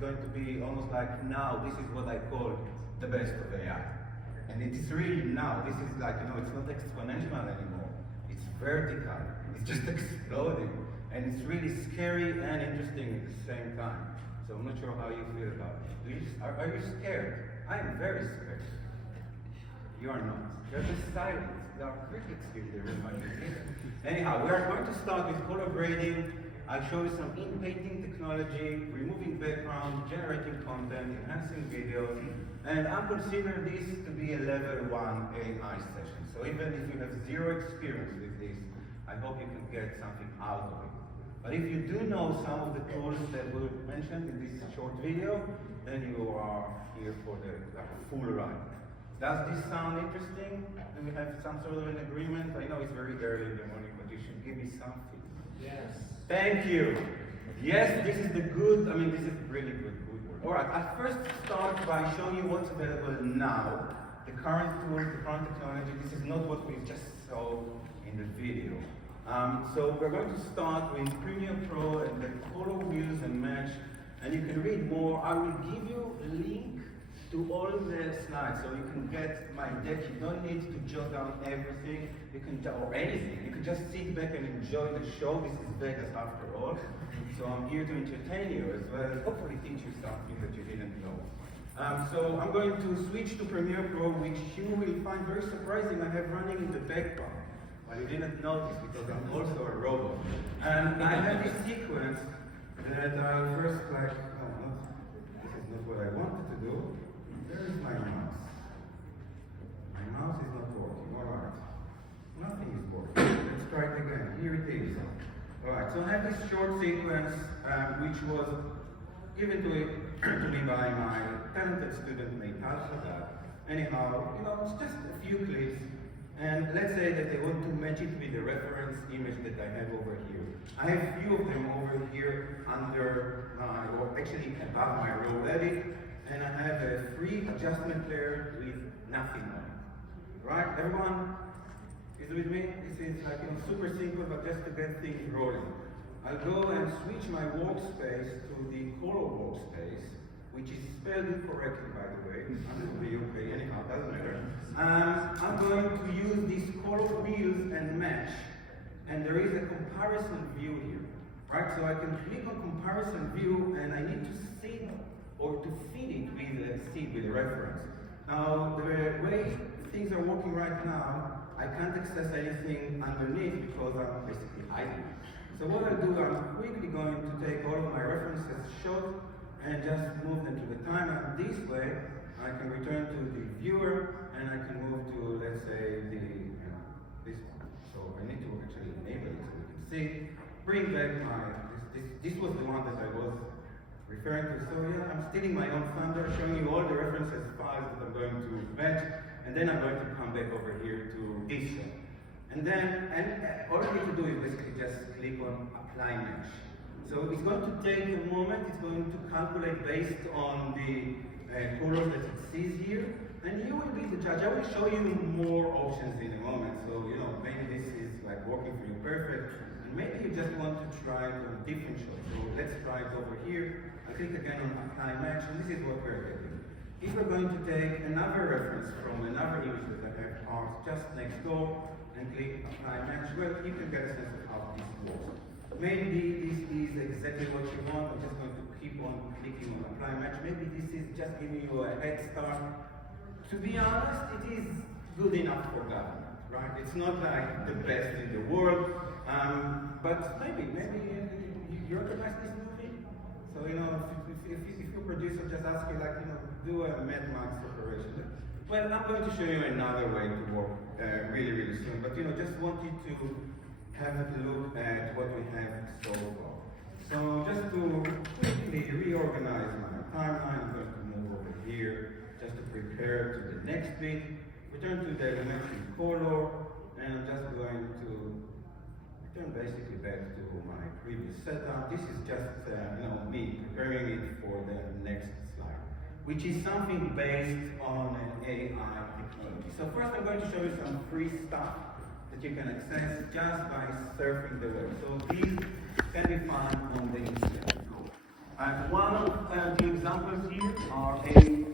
going to be almost like now, this is what I call the best of AI. And it is really now, this is like, it's not exponential anymore. It's vertical, it's just exploding. And it's really scary and interesting at the same time. So I'm not sure how you feel about it. Are you scared? I am very scared. You are not. You're just silent. There are critics here in the room. Anyhow, we are going to start with color grading. I'll show you some in-painting technology, removing background, generating content, enhancing videos, and I'm considering this to be a level 1 AI session. So even if you have zero experience with this, I hope you can get something out of it. But if you do know some of the tools that were mentioned in this short video, then you are here for the full ride. Does this sound interesting? Do we have some sort of an agreement? I know it's very early in the morning, but you should give me something. Yes. Thank you. Yes, this is the good, this is really good word. All right, I'll first start by showing you what's available now. The current tools, the current technology. This is not what we just saw in the video. So we're going to start with Premiere Pro and the color wheels and mesh. And you can read more. I will give you a link to all the slides, so you can get my deck. You don't need to jot down everything, or anything. You can just sit back and enjoy the show. This is Vegas after all. So I'm here to entertain you as well as hopefully teach you something that you didn't know. So I'm going to switch to Premiere Pro, which you will find very surprising. I have running in the background. Well, you didn't notice because I'm also a robot. And I have this sequence that I'll first this is not what I wanted to do. Where is my mouse? My mouse is not working. Alright. Nothing is working. Let's try it again. Here it is. Alright, so I have this short sequence which was given to me by my talented student named Alpha. Anyhow, it's just a few clips. And let's say that I want to match it with the reference image that I have over here. I have a few of them over here under or actually above my raw edit. And I have a free adjustment layer with nothing on it. Right? Everyone is with me? This is like super simple, but just to get things rolling. I'll go and switch my workspace to the color workspace, which is spelled incorrectly, by the way. I'm from the UK, anyhow, doesn't matter. I'm going to use these color wheels and mesh, and there is a comparison view here. Right? So I can click on comparison view, and I need to see or to feed it with the reference. Now, the way things are working right now, I can't access anything underneath because I'm basically hiding. So what I'll do, I'm quickly going to take all of my references shot and just move them to the timeline. This way, I can return to the viewer and I can move to, let's say, this one. So I need to actually enable it so we can see. Bring back this was the one that I was referring to. So yeah, I'm stealing my own thunder, showing you all the references files that I'm going to match, and then I'm going to come back over here to this one. And then, all I need to do is basically just click on Apply Mesh. So it's going to take a moment, it's going to calculate based on the colors that it sees here, and you will be the judge. I will show you more options in a moment, so maybe this is like working for you perfect, and maybe you just want to try it on different shows. So let's try it over here. I click again on Apply Match, and this is what we're getting. If we're going to take another reference from another image that I have marked just next door, and click Apply Match, well, you can get a sense of how this works. Maybe this is exactly what you want. I'm just going to keep on clicking on Apply Match. Maybe this is just giving you a head start. To be honest, it is good enough for government, right? It's not like the best in the world, but maybe you recognize this movie. So if your producer just asks you do a Mad Max operation. Well, I'm going to show you another way to work really soon. But just wanted to have a look at what we have so far. So just to quickly reorganize my timeline, I'm going to move over here just to prepare to the next bit. Return to the elementary color, and I'm just going to return basically back to my previous setup. This is just me preparing it for the next slide, which is something based on an AI technology. So first I'm going to show you some free stuff that you can access just by surfing the web. So these can be found on the internet. And one of the examples here are a